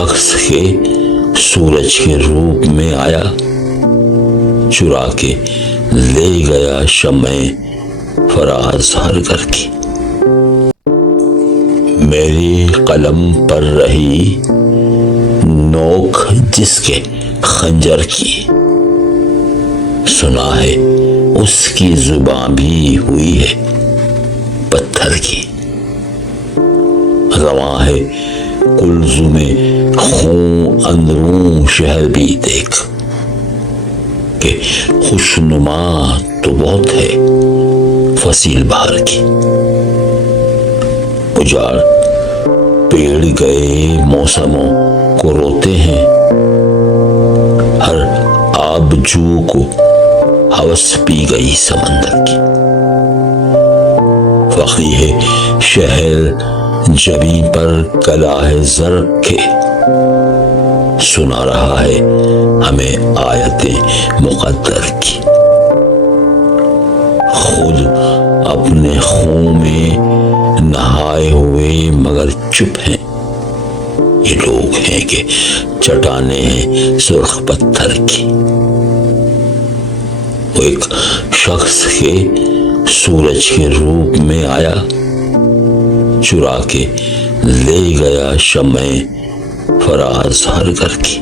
शख्स के सूरज के रूप में आया, चुरा के ले गया शम्मे फराज हर घर की। मेरी कलम पर रही नोक जिसके खंजर की, सुना है उसकी जुबान भी हुई है पत्थर की। रवा है कुल्ज़ुमे खून अंदरूं शहर भी देख के खुशनुमा तो बहुत है फसील बहार की। उजाड़ पेड़ गए मौसमों को रोते हैं, हर आबजू को हवस पी गई समंदर की। फखी है शहर जबी पर कला है ज़र्ब के, सुना रहा है हमें आयतें मुक़द्दर की। खुद अपने खून में नहाए हुए मगर चुप हैं, ये लोग हैं कि चट्टाने हैं सुर्ख पत्थर की। वो एक शख्स के सूरज के रूप में आया, चुरा के ले गया शम्मे फराज हर घर की।